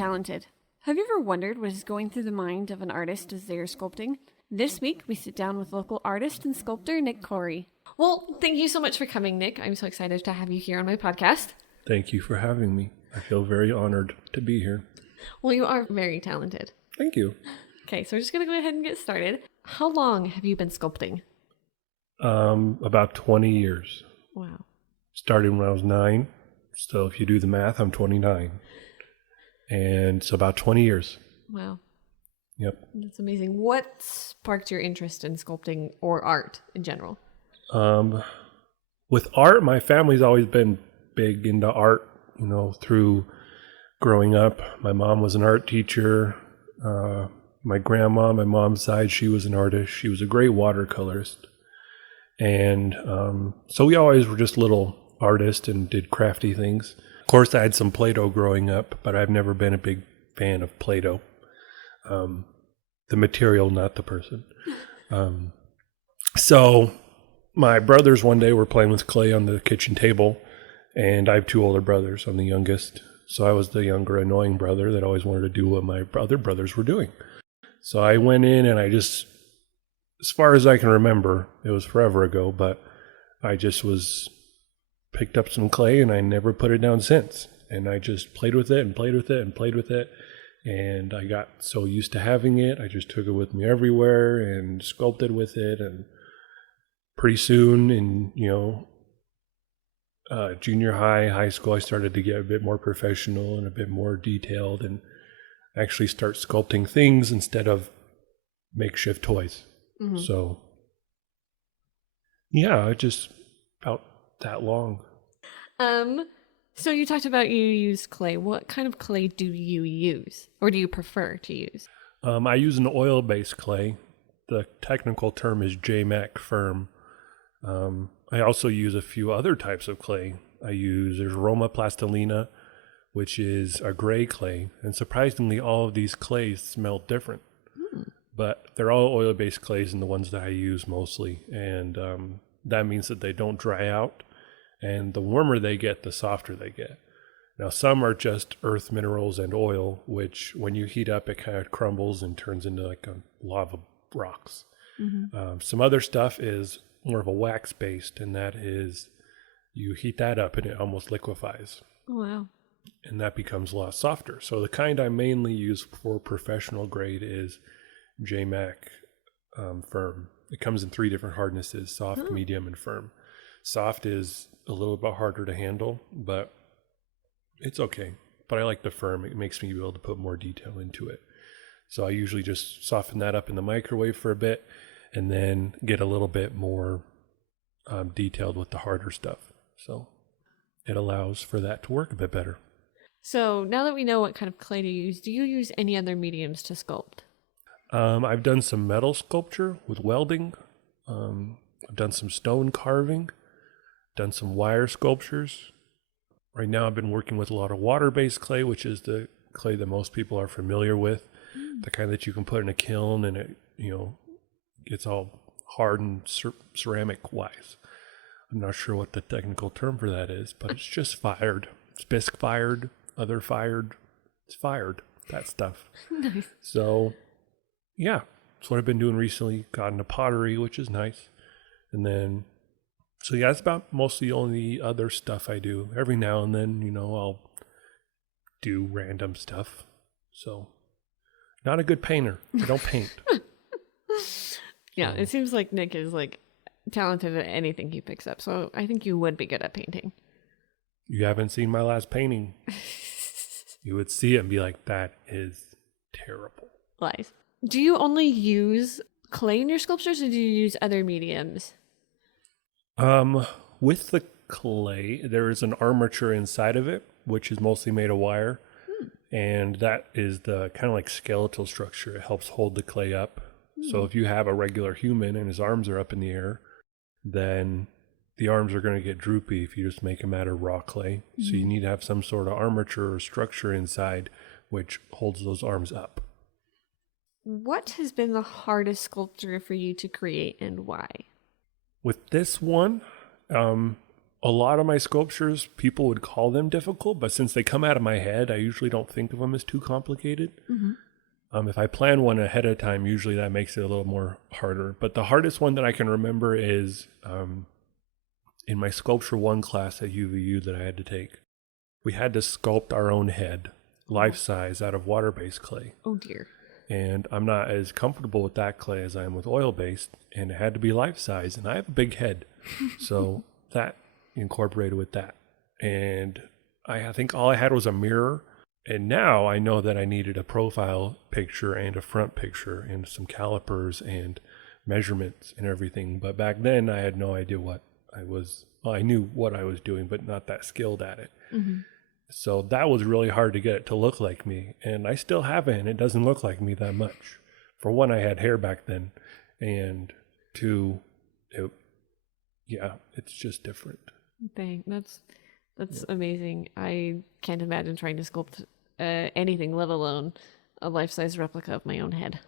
talented. Have you ever wondered what is going through the mind of an artist as they are sculpting? This week, we sit down with local artist and sculptor Nic Corry. Well, thank you so much for coming, Nic. I'm so excited to have you here on my podcast. Thank you for having me. I feel very honored to be here. Well, you are very talented. Thank you. Okay, so we're just going to go ahead and get started. How long have you been sculpting? About 20 years. Wow. Started when I was 9. So if you do the math, I'm 29. And it's about 20 years. Wow. Yep. That's amazing. What sparked your interest in sculpting or art in general? With art, my family's always been big into art, through growing up. My mom was an art teacher. My grandma, my mom's side, she was an artist. She was a great watercolorist. And so we always were just little artists and did crafty things. Of course, I had some Play-Doh growing up, but I've never been a big fan of Play-Doh. The material, not the person. So my brothers one day were playing with clay on the kitchen table, and I have 2 older brothers. I'm the youngest. So I was the younger, annoying brother that always wanted to do what my other brothers were doing. So I went in and I just, as far as I can remember, it was forever ago, but I just picked up some clay and I never put it down since. And I just played with it and played with it and played with it. And I got so used to having it, I just took it with me everywhere and sculpted with it. And pretty soon in, junior high school, I started to get a bit more professional and a bit more detailed and actually start sculpting things instead of makeshift toys. Mm-hmm. So, yeah, just about that long. So you talked about you use clay. What kind of clay do you use, or do you prefer to use? I use an oil-based clay. The technical term is JMAC firm. I also use a few other types of clay. There's Roma plastilina, which is a gray clay. And surprisingly, all of these clays smell different. But they're all oil-based clays and the ones that I use mostly. And that means that they don't dry out. And the warmer they get, the softer they get. Now, some are just earth minerals and oil, which when you heat up, it kind of crumbles and turns into like a lava rocks. Mm-hmm. Some other stuff is more of a wax-based, and that is you heat that up and it almost liquefies. Oh, wow. And that becomes a lot softer. So the kind I mainly use for professional grade is JMAC firm. It comes in 3 different hardnesses, soft, medium, and firm. Soft is a little bit harder to handle, but it's okay. But I like the firm. It makes me be able to put more detail into it. So I usually just soften that up in the microwave for a bit and then get a little bit more detailed with the harder stuff. So it allows for that to work a bit better. So now that we know what kind of clay to use, do you use any other mediums to sculpt? I've done some metal sculpture with welding. I've done some stone carving, done some wire sculptures. Right now I've been working with a lot of water-based clay, which is the clay that most people are familiar with, the kind that you can put in a kiln and it, gets all hard and ceramic-wise. I'm not sure what the technical term for that is, but it's just fired. It's bisque fired, other fired. It's fired, that stuff. Nice. So, yeah, that's what I've been doing recently. Got into pottery, which is nice. And then, so yeah, that's about mostly the only other stuff I do. Every now and then, I'll do random stuff. So, not a good painter. I don't paint. Yeah, it seems like Nic is talented at anything he picks up. So I think you would be good at painting. You haven't seen my last painting. You would see it and be like, that is terrible. Lies. Do you only use clay in your sculptures or do you use other mediums? With the clay, there is an armature inside of it, which is mostly made of wire. And that is the kind of like skeletal structure. It helps hold the clay up. So if you have a regular human and his arms are up in the air, then the arms are going to get droopy if you just make them out of raw clay. So you need to have some sort of armature or structure inside which holds those arms up. What has been the hardest sculpture for you to create and why? With this one, a lot of my sculptures, people would call them difficult, but since they come out of my head, I usually don't think of them as too complicated. If I plan one ahead of time, usually that makes it a little more harder. But the hardest one that I can remember is in my Sculpture 1 class at UVU that I had to take. We had to sculpt our own head, life size, out of water-based clay. Oh, dear. And I'm not as comfortable with that clay as I am with oil-based, and it had to be life size, and I have a big head. So that incorporated with that. And I think all I had was a mirror. And now I know that I needed a profile picture and a front picture and some calipers and measurements and everything. But back then I had no idea what I was, well, I knew what I was doing, but not that skilled at it. So that was really hard to get it to look like me. And I still have it, and it doesn't look like me that much. For one, I had hair back then. And two, it's just different. Dang, that's amazing. I can't imagine trying to sculpt anything, let alone a life-size replica of my own head.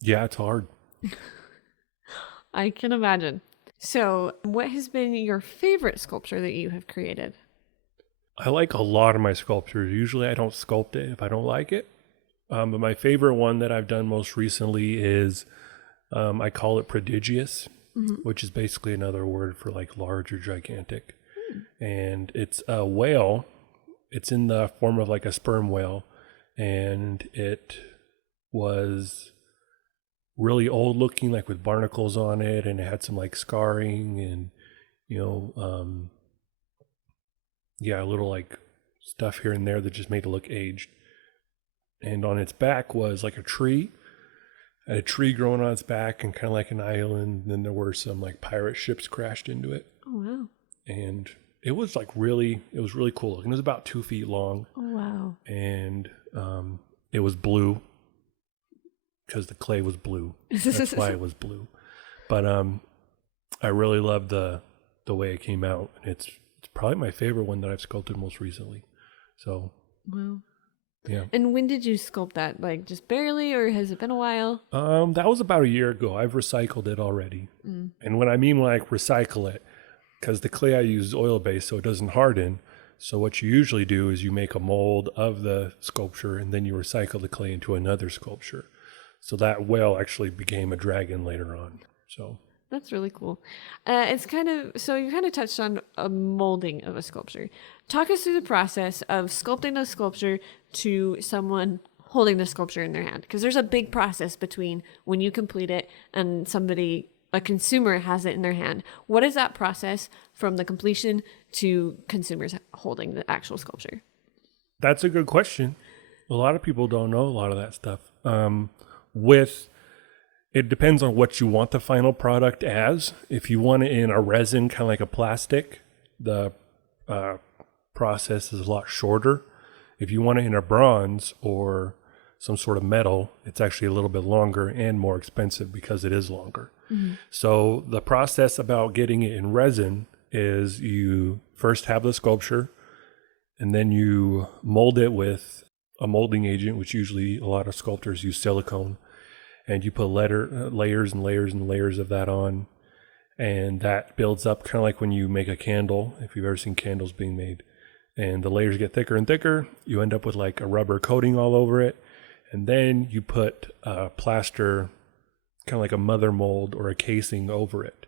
Yeah, it's hard. I can imagine. So, what has been your favorite sculpture that you have created? I like a lot of my sculptures. Usually I don't sculpt it if I don't like it. But my favorite one that I've done most recently is, I call it prodigious, which is basically another word for like large or gigantic. And it's a whale. It's in the form of like a sperm whale, and it was really old looking, like with barnacles on it, and it had some like scarring and a little like stuff here and there that just made it look aged. And on its back was like a tree. It had a tree growing on its back and kind of like an island. And then there were some like pirate ships crashed into it. Oh, wow. And it was really cool. And it was about 2 feet long. Oh, wow. And it was blue because the clay was blue. That's why it was blue. But I really loved the way it came out. And it's probably my favorite one that I've sculpted most recently. So, wow. Yeah. And when did you sculpt that? Like just barely, or has it been a while? That was about a year ago. I've recycled it already. And when I recycle it, because the clay I use is oil-based, so it doesn't harden. So what you usually do is you make a mold of the sculpture, and then you recycle the clay into another sculpture. So that whale actually became a dragon later on. So that's really cool. It's so you kind of touched on a molding of a sculpture. Talk us through the process of sculpting a sculpture to someone holding the sculpture in their hand. Because there's a big process between when you complete it and a consumer has it in their hand. What is that process from the completion to consumers holding the actual sculpture? That's a good question. A lot of people don't know a lot of that stuff. It depends on what you want the final product as. If you want it in a resin, kind of like a plastic, the process is a lot shorter. If you want it in a bronze or some sort of metal, it's actually a little bit longer and more expensive because it is longer. So the process about getting it in resin is you first have the sculpture, and then you mold it with a molding agent, which usually a lot of sculptors use silicone. And you put layers and layers and layers of that on. And that builds up kind of like when you make a candle, if you've ever seen candles being made. And the layers get thicker and thicker. You end up with like a rubber coating all over it. And then you put plaster, kind of like a mother mold or a casing over it.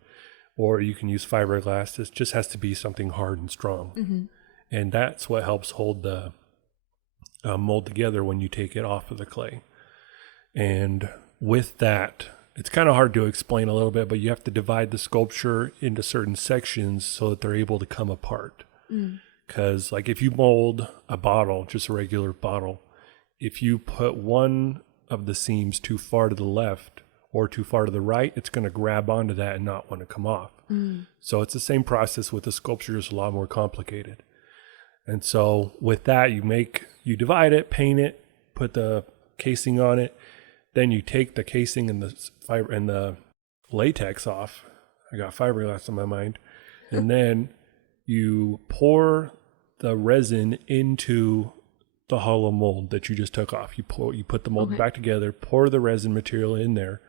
Or you can use fiberglass. It just has to be something hard and strong. And that's what helps hold the mold together when you take it off of the clay. And with that, it's kind of hard to explain a little bit, but you have to divide the sculpture into certain sections so that they're able to come apart. Because like if you mold a bottle, just a regular bottle, if you put one of the seams too far to the left or too far to the right, it's going to grab onto that and not want to come off. So it's the same process with the sculpture, just a lot more complicated. And so with that, you divide it, paint it, put the casing on it. Then you take the casing and the fiber and the latex off. I got fiberglass on my mind. And then you pour the resin into the hollow mold that you just took off. You put the mold back together, pour the resin material in there,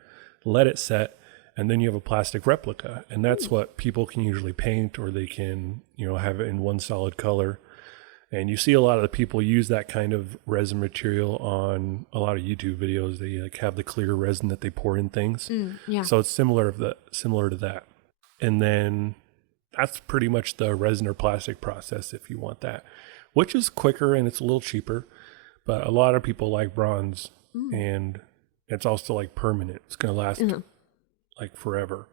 let it set, And then you have a plastic replica, and that's what people can usually paint, or they can, have it in one solid color. And you see a lot of the people use that kind of resin material on a lot of YouTube videos. They like have the clear resin that they pour in things. Yeah. So it's similar to that. And then that's pretty much the resin or plastic process if you want that, which is quicker and it's a little cheaper. But a lot of people like bronze, and it's also like permanent. It's going to last like forever.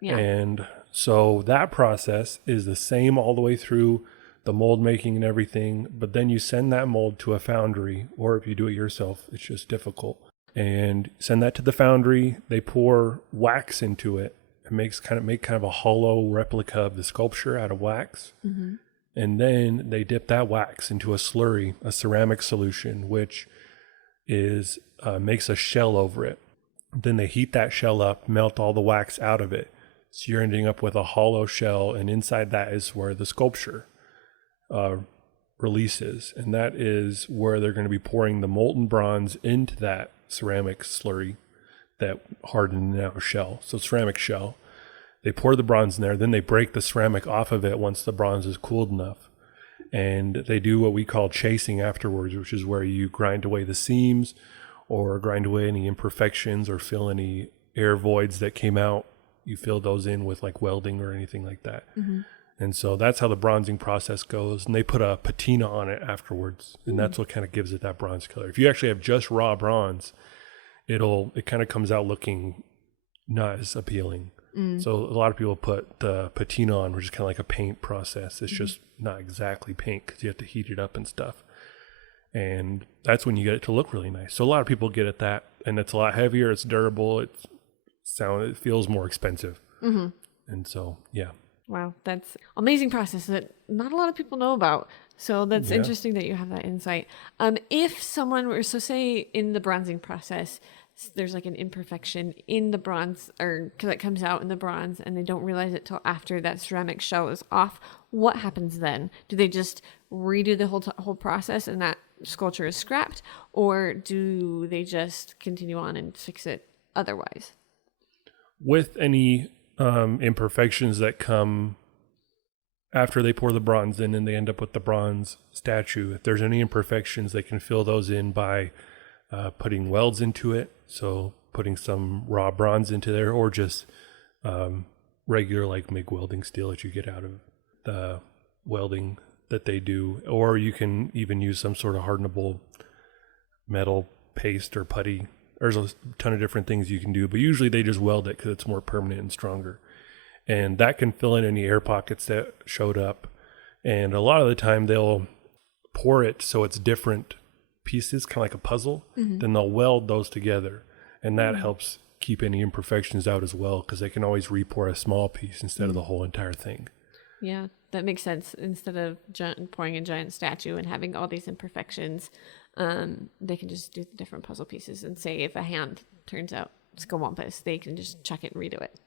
Yeah. And so that process is the same all the way through the mold making and everything, but then you send that mold to a foundry, or if you do it yourself, it's just difficult. And send that to the foundry. They pour wax into it and make kind of a hollow replica of the sculpture out of wax. Mm-hmm. And then they dip that wax into a slurry, a ceramic solution, which is makes a shell over it. Then they heat that shell up, melt all the wax out of it. So you're ending up with a hollow shell, and inside that is where the sculpture releases. And that is where they're going to be pouring the molten bronze into that ceramic slurry, that hardened now shell. So ceramic shell. They pour the bronze in there, then they break the ceramic off of it once the bronze is cooled enough. And they do what we call chasing afterwards, which is where you grind away the seams or grind away any imperfections or fill any air voids that came out. You fill those in with like welding or anything like that. Mm-hmm. And so that's how the bronzing process goes. And they put a patina on it afterwards. And that's what kind of gives it that bronze color. If you actually have just raw bronze, it kind of comes out looking not as appealing. So a lot of people put the patina on, which is kind of like a paint process. It's just not exactly paint because you have to heat it up and stuff. And that's when you get it to look really nice. So a lot of people get it that, and it's a lot heavier. It's durable. It feels more expensive. Mm-hmm. And so, yeah. Wow, that's amazing process that not a lot of people know about. So that's interesting that you have that insight. If someone were, so say in the bronzing process, there's like an imperfection in the bronze, or because it comes out in the bronze and they don't realize it till after that ceramic shell is off, what happens then? Do they just redo the whole process and that sculpture is scrapped, or do they just continue on and fix it otherwise? With any imperfections that come after they pour the bronze in and they end up with the bronze statue, if there's any imperfections, they can fill those in by putting welds into it. So putting some raw bronze into there, or just regular like MIG welding steel that you get out of the welding that they do. Or you can even use some sort of hardenable metal paste or putty. There's a ton of different things you can do, but usually they just weld it because it's more permanent and stronger. And that can fill in any air pockets that showed up. And a lot of the time they'll pour it so it's different pieces, kind of like a puzzle. Then they'll weld those together. And that helps keep any imperfections out as well, because they can always re-pour a small piece instead of the whole entire thing. Yeah, that makes sense. Instead of pouring a giant statue and having all these imperfections, they can just do the different puzzle pieces. And say if a hand turns out scawampus, they can just chuck it and redo it.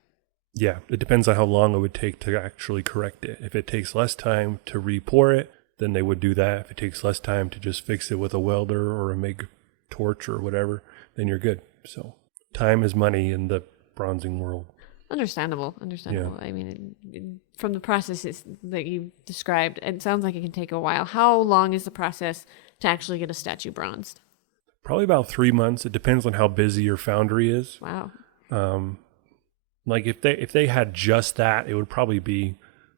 Yeah, it depends on how long it would take to actually correct it. If it takes less time to re-pour it, then they would do that. If it takes less time to just fix it with a welder or a MIG torch or whatever, then you're good. So time is money in the bronzing world. Understandable. Yeah. I mean, from the processes that you described, it sounds like it can take a while. How long is the process to actually get a statue bronzed? Probably about 3 months. It depends on how busy your foundry is. Wow. Like if they had just that, it would probably be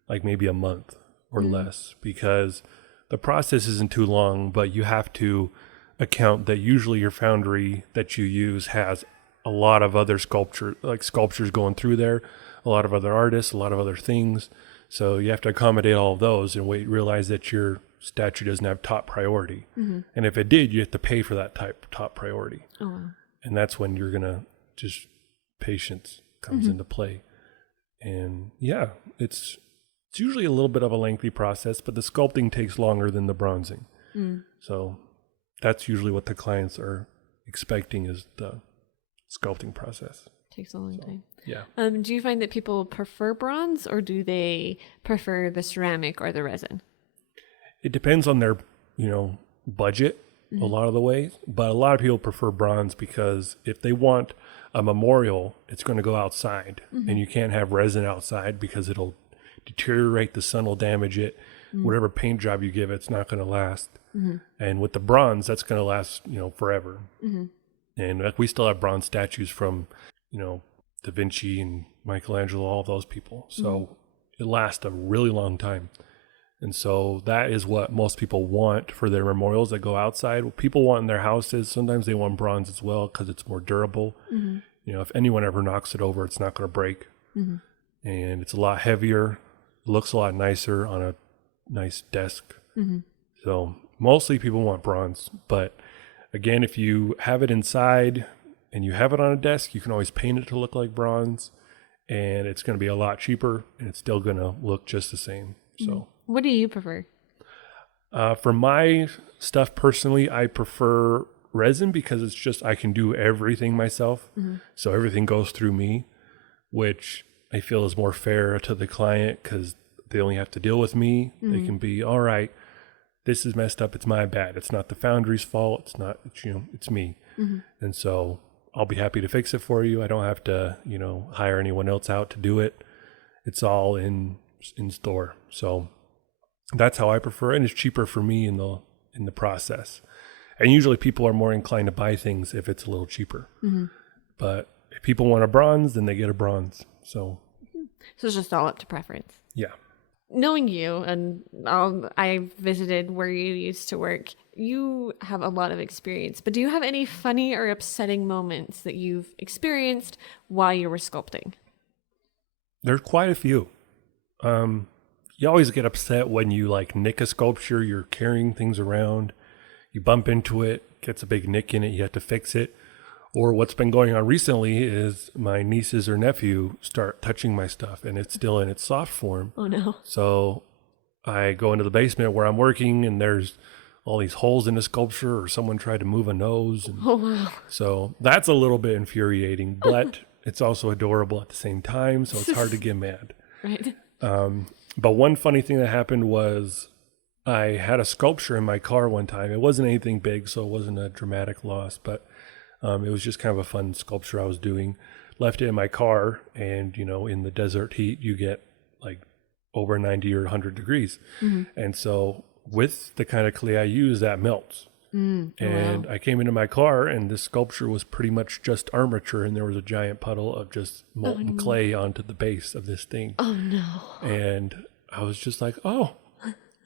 like maybe a month or less, because the process isn't too long, but you have to account that usually your foundry that you use has a lot of other sculptures going through there, a lot of other artists, a lot of other things. So you have to accommodate all of those and realize that your statue doesn't have top priority. And if it did, you have to pay for that top priority. Oh, wow. And that's when you're going to just patience comes into play. And yeah, it's usually a little bit of a lengthy process, but the sculpting takes longer than the bronzing. So that's usually what the clients are expecting, is the sculpting process. Takes a long time. Yeah. Do you find that people prefer bronze, or do they prefer the ceramic or the resin? It depends on their, budget. a lot of the way. But a lot of people prefer bronze because if they want a memorial, it's going to go outside. And you can't have resin outside because it'll deteriorate, the sun will damage it. Whatever paint job you give it, it's not going to last. And with the bronze, that's going to last, forever. And like we still have bronze statues from, Da Vinci and Michelangelo, all of those people. So it lasts a really long time. And so that is what most people want for their memorials that go outside. What people want in their houses, sometimes they want bronze as well because it's more durable. If anyone ever knocks it over, it's not going to break. And it's a lot heavier. It looks a lot nicer on a nice desk. So mostly people want bronze. But again, if you have it inside and you have it on a desk, you can always paint it to look like bronze. And it's going to be a lot cheaper and it's still going to look just the same. So. What do you prefer? For my stuff personally, I prefer resin because it's just I can do everything myself. So everything goes through me, which I feel is more fair to the client because they only have to deal with me. They can be, all right, this is messed up. It's my bad. It's not the foundry's fault. It's not, it's me. And so I'll be happy to fix it for you. I don't have to, hire anyone else out to do it. It's all in store. So that's how I prefer it, and it's cheaper for me in the process. And usually people are more inclined to buy things if it's a little cheaper. But if people want a bronze, then they get a bronze. So it's just all up to preference. Yeah. Knowing you, and I visited where you used to work, you have a lot of experience. But do you have any funny or upsetting moments that you've experienced while you were sculpting? There's quite a few. You always get upset when you nick a sculpture, you're carrying things around, you bump into it, gets a big nick in it, you have to fix it. Or what's been going on recently is my nieces or nephew start touching my stuff and it's still in its soft form. Oh no. So I go into the basement where I'm working and there's all these holes in the sculpture or someone tried to move a nose. And oh wow. So that's a little bit infuriating, but it's also adorable at the same time. So it's hard to get mad. Right. But one funny thing that happened was I had a sculpture in my car one time. It wasn't anything big, so it wasn't a dramatic loss, but it was just kind of a fun sculpture I was doing. Left it in my car, and, in the desert heat, you get over 90 or 100 degrees. And so with the kind of clay I use, that melts. And I came into my car and this sculpture was pretty much just armature and there was a giant puddle of just molten clay onto the base of this thing. Oh no. And I was just like, oh,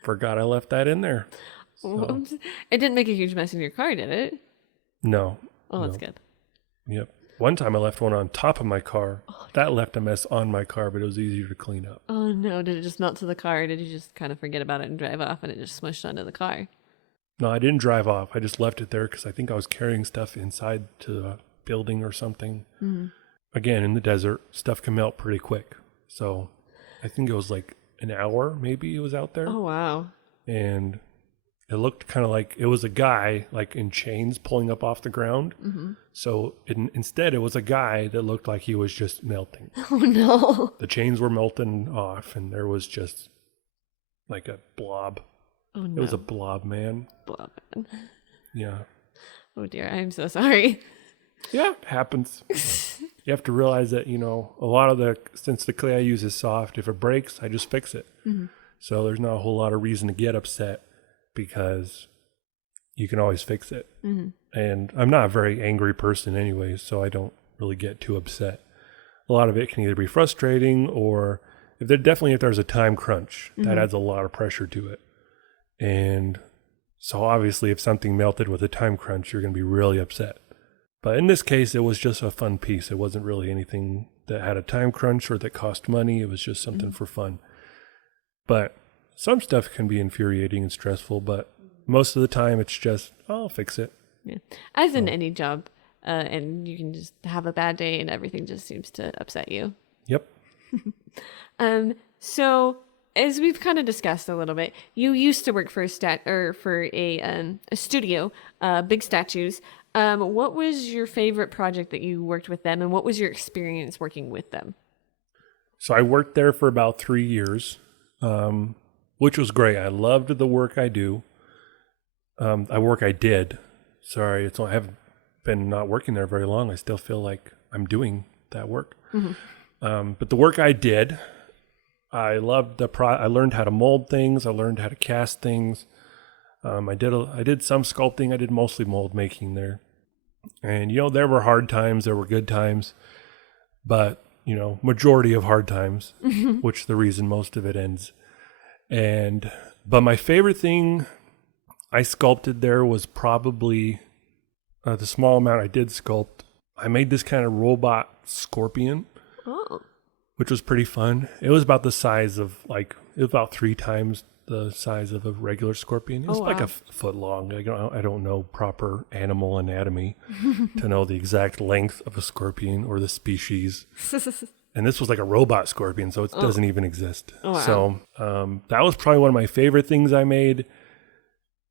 forgot I left that in there. So, it didn't make a huge mess in your car, did it? No. Oh, that's good. Yep. One time I left one on top of my car. That left a mess on my car, but it was easier to clean up. Oh no. Did it just melt to the car? Or did you just kind of forget about it and drive off and it just smushed onto the car? No, I didn't drive off. I just left it there because I think I was carrying stuff inside to a building or something. Again, in the desert, stuff can melt pretty quick. So I think it was an hour maybe it was out there. Oh, wow. And it looked kind of like it was a guy in chains pulling up off the ground. So instead, it was a guy that looked like he was just melting. Oh, no. The chains were melting off and there was just a blob. Oh, no. It was a blob, man. Blob, man. Yeah. Oh, dear. I'm so sorry. Yeah, it happens. You have to realize that, a lot of since the clay I use is soft, if it breaks, I just fix it. So there's not a whole lot of reason to get upset because you can always fix it. And I'm not a very angry person anyway, so I don't really get too upset. A lot of it can either be frustrating or if there's a time crunch, that adds a lot of pressure to it. And so obviously if something melted with a time crunch, you're going to be really upset. But in this case, it was just a fun piece. It wasn't really anything that had a time crunch or that cost money. It was just something for fun. But some stuff can be infuriating and stressful, but most of the time it's just, I'll fix it. Yeah. As in any job, and you can just have a bad day and everything just seems to upset you. Yep. So as we've kind of discussed a little bit, you used to work for a studio, big statues. What was your favorite project that you worked with them, and what was your experience working with them? So I worked there for about 3 years, which was great. I loved the work I do. I did. Sorry, I haven't been not working there very long. I still feel like I'm doing that work. But the work I did, I loved I learned how to mold things. I learned how to cast things. I did some sculpting. I did mostly mold making there. And, there were hard times. There were good times. But, majority of hard times, which the reason most of it ends. But my favorite thing I sculpted there was probably the small amount I did sculpt. I made this kind of robot scorpion, which was pretty fun. It was about the size of it was about 3 times the size of a regular scorpion. It was like a foot long. I don't know proper animal anatomy to know the exact length of a scorpion or the species. And this was like a robot scorpion, so it doesn't even exist. So that was probably one of my favorite things I made.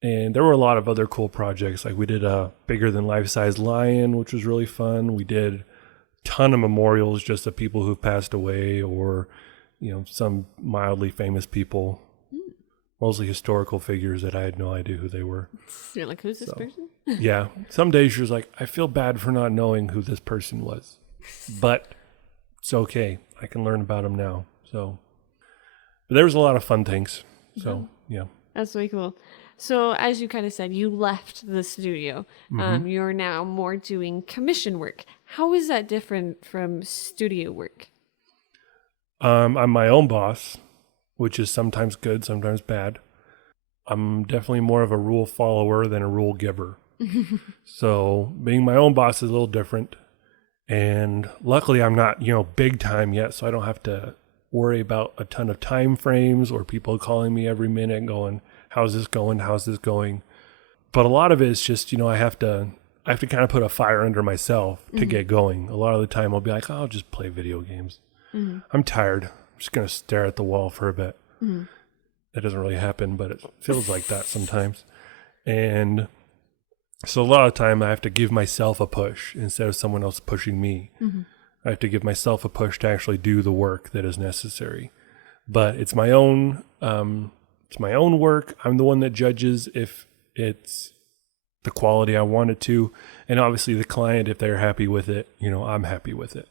And there were a lot of other cool projects. Like we did a bigger than life-size lion, which was really fun. We did a ton of memorials just of people who've passed away or, some mildly famous people. Mostly historical figures that I had no idea who they were. You're like, who's this person? Yeah. Some days you're like, I feel bad for not knowing who this person was. But it's okay. I can learn about them now. So, but there was a lot of fun things. So, yeah. That's really cool. So, as you kind of said, you left the studio. You're now more doing commission work. How is that different from studio work? I'm my own boss, which is sometimes good, sometimes bad. I'm definitely more of a rule follower than a rule giver. So being my own boss is a little different. And luckily I'm not, big time yet, so I don't have to worry about a ton of time frames or people calling me every minute going, how's this going? How's this going? But a lot of it is just, I have to kind of put a fire under myself to get going. A lot of the time I'll be like, I'll just play video games. I'm tired. I'm just going to stare at the wall for a bit. That doesn't really happen, but it feels like that sometimes. And so a lot of the time I have to give myself a push instead of someone else pushing me. I have to give myself a push to actually do the work that is necessary. But it's my own work. I'm the one that judges if it's the quality I want it to. And obviously the client, if they're happy with it, I'm happy with it.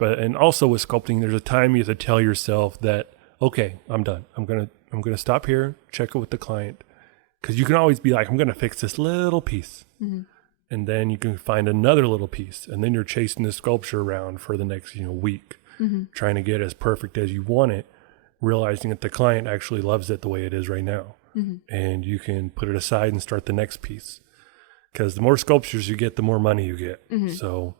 And also with sculpting, there's a time you have to tell yourself that, okay, I'm done. I'm gonna stop here, check it with the client. Because you can always be like, I'm gonna fix this little piece. And then you can find another little piece. And then you're chasing the sculpture around for the next, week, trying to get as perfect as you want it, realizing that the client actually loves it the way it is right now. And you can put it aside and start the next piece. Because the more sculptures you get, the more money you get. So,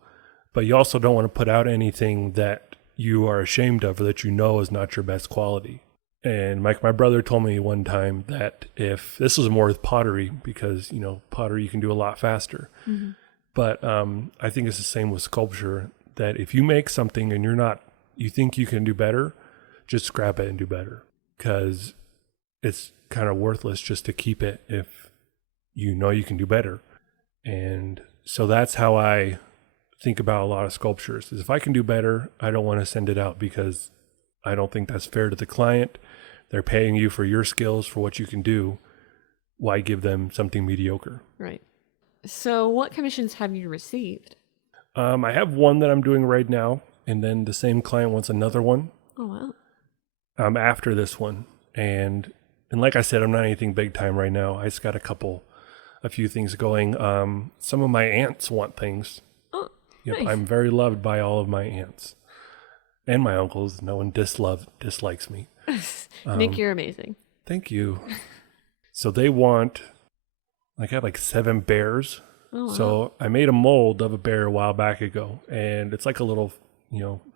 but you also don't want to put out anything that you are ashamed of or that is not your best quality. And my brother told me one time that if this was more with pottery, because, pottery you can do a lot faster. But I think it's the same with sculpture, that if you make something and you think you can do better, just scrap it and do better. Because it's kind of worthless just to keep it if you can do better. And so that's how I think about a lot of sculptures, is if I can do better, I don't want to send it out because I don't think that's fair to the client. They're paying you for your skills, for what you can do. Why give them something mediocre? Right. So what commissions have you received? I have one that I'm doing right now, and then the same client wants another one. Oh, wow. After this one. And like I said, I'm not anything big time right now. I just got a few things going. Some of my aunts want things. Oh, yep, nice. I'm very loved by all of my aunts and my uncles. No one dislikes me. Nic, you're amazing. Thank you. So they want, I have 7 bears. Oh, wow. So I made a mold of a bear a while back ago, and it's like a little,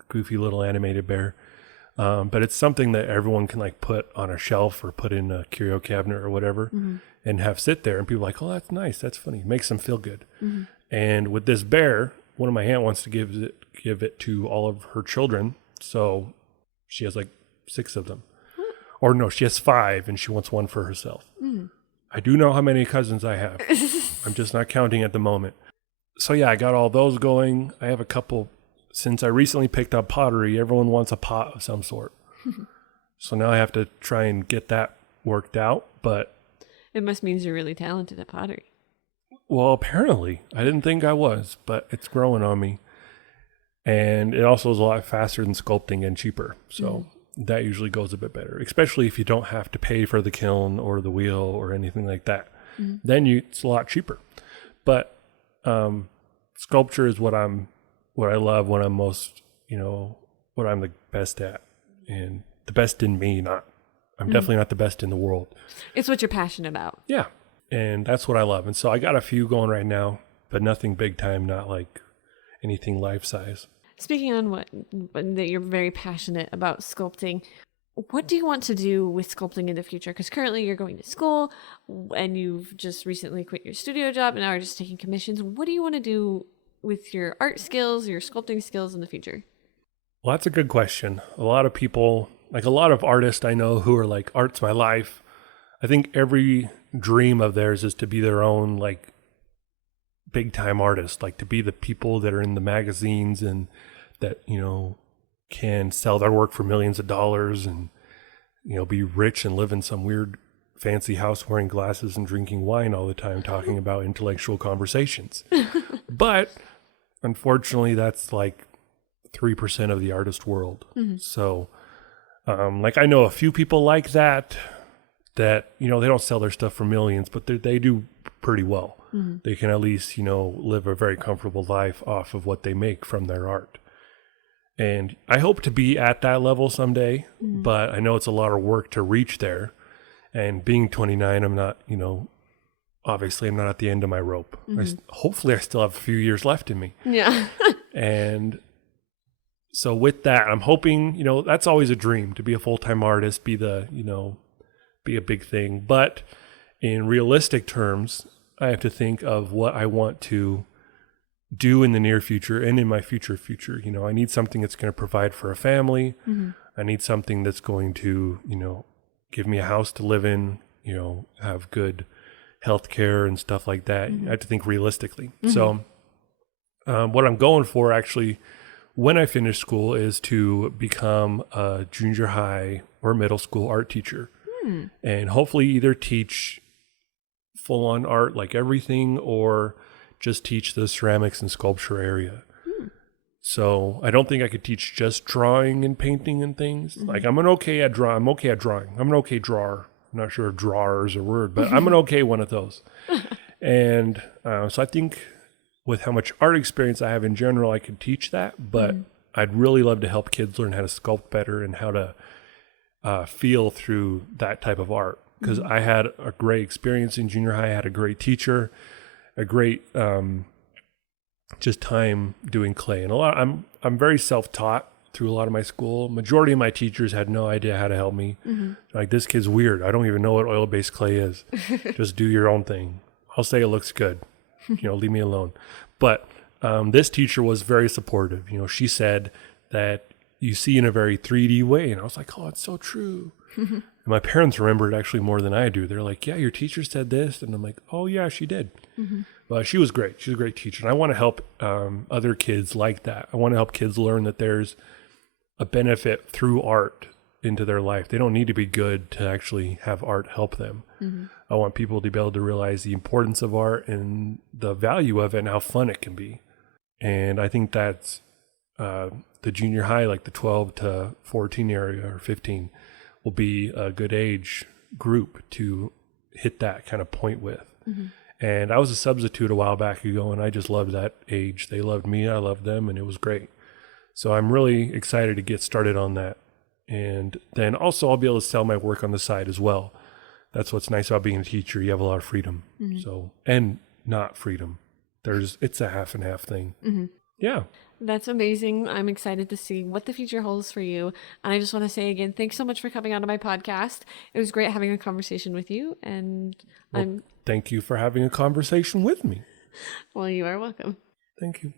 goofy little animated bear. But it's something that everyone can put on a shelf or put in a curio cabinet or whatever and have sit there. And people are like, oh, that's nice. That's funny. Makes them feel good. And with this bear, one of my aunt wants to give it to all of her children. So she has 6 of them. Or no, she has 5 and she wants one for herself. I do know how many cousins I have. I'm just not counting at the moment. So yeah, I got all those going. I have a couple. Since I recently picked up pottery, everyone wants a pot of some sort. So now I have to try and get that worked out. But It must mean you're really talented at pottery. Well, apparently. I didn't think I was, but it's growing on me. And it also is a lot faster than sculpting and cheaper. So that usually goes a bit better, especially if you don't have to pay for the kiln or the wheel or anything like that. Then it's a lot cheaper. But sculpture is what I love, what I'm most, what I'm the best at. And the best in me, I'm definitely not the best in the world. It's what you're passionate about. Yeah. And that's what I love. And so I got a few going right now, but nothing big time, not like anything life size. Speaking on that you're very passionate about sculpting, what do you want to do with sculpting in the future? Because currently you're going to school and you've just recently quit your studio job and now are just taking commissions. What do you want to do with your art skills, your sculpting skills in the future? Well, that's a good question. A lot of people, like a lot of artists I know who are like, art's my life. I think every dream of theirs is to be their own like big time artist, like to be the people that are in the magazines and that, can sell their work for millions of dollars and, be rich and live in some weird fancy house wearing glasses and drinking wine all the time, talking about intellectual conversations. But unfortunately, that's like 3% of the artist world. So, I know a few people like that, they don't sell their stuff for millions, but they do pretty well. They can at least, live a very comfortable life off of what they make from their art. And I hope to be at that level someday, but I know it's a lot of work to reach there. And being 29, I'm not, obviously I'm not at the end of my rope. Hopefully I still have a few years left in me. Yeah. And so with that, I'm hoping, that's always a dream, to be a full-time artist, be a big thing. But in realistic terms, I have to think of what I want to do in the near future and in my future. I need something that's going to provide for a family. I need something that's going to, give me a house to live in, have good health care and stuff like that. I have to think realistically. So what I'm going for actually when I finish school is to become a junior high or middle school art teacher. And hopefully either teach full on art, like everything, or just teach the ceramics and sculpture area. So I don't think I could teach just drawing and painting and things. Like I'm okay at drawing. I'm an okay drawer. I'm not sure if drawer is a word, but I'm an okay one of those. And so I think with how much art experience I have in general, I could teach that, but I'd really love to help kids learn how to sculpt better and how to feel through that type of art. Because I had a great experience in junior high. I had a great teacher, a great just time doing clay. And I'm very self-taught through a lot of my school. Majority of my teachers had no idea how to help me. Like, this kid's weird. I don't even know what oil-based clay is. Just do your own thing. I'll say it looks good. Leave me alone. But this teacher was very supportive. She said that you see in a very 3D way. And I was like, oh, it's so true. And my parents remember it actually more than I do. They're like, yeah, your teacher said this. And I'm like, oh, yeah, she did. But she was great. She's a great teacher. And I want to help other kids like that. I want to help kids learn that there's a benefit through art into their life. They don't need to be good to actually have art help them. I want people to be able to realize the importance of art and the value of it and how fun it can be. And I think that's the junior high, like the 12 to 14 area or 15, will be a good age group to hit that kind of point with. And I was a substitute a while back ago, and I just loved that age. They loved me, I loved them, and it was great. So I'm really excited to get started on that. And then also I'll be able to sell my work on the side as well. That's what's nice about being a teacher. You have a lot of freedom. So, and not freedom. It's a half and half thing. Yeah. That's amazing. I'm excited to see what the future holds for you. And I just want to say again, thanks so much for coming on to my podcast. It was great having a conversation with you. And thank you for having a conversation with me. Well, you are welcome. Thank you.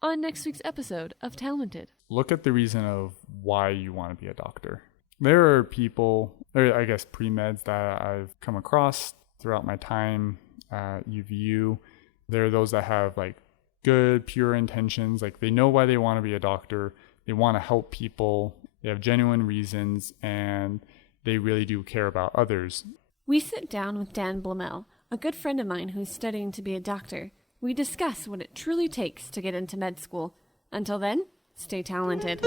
On next week's episode of Talented. Look at the reason of why you want to be a doctor. There are people, or I guess pre-meds, that I've come across throughout my time at UVU. There are those that have like good, pure intentions. Like, they know why they want to be a doctor. They want to help people. They have genuine reasons, and they really do care about others. We sit down with Dan Blumel, a good friend of mine who's studying to be a doctor. We discuss what it truly takes to get into med school. Until then, stay talented.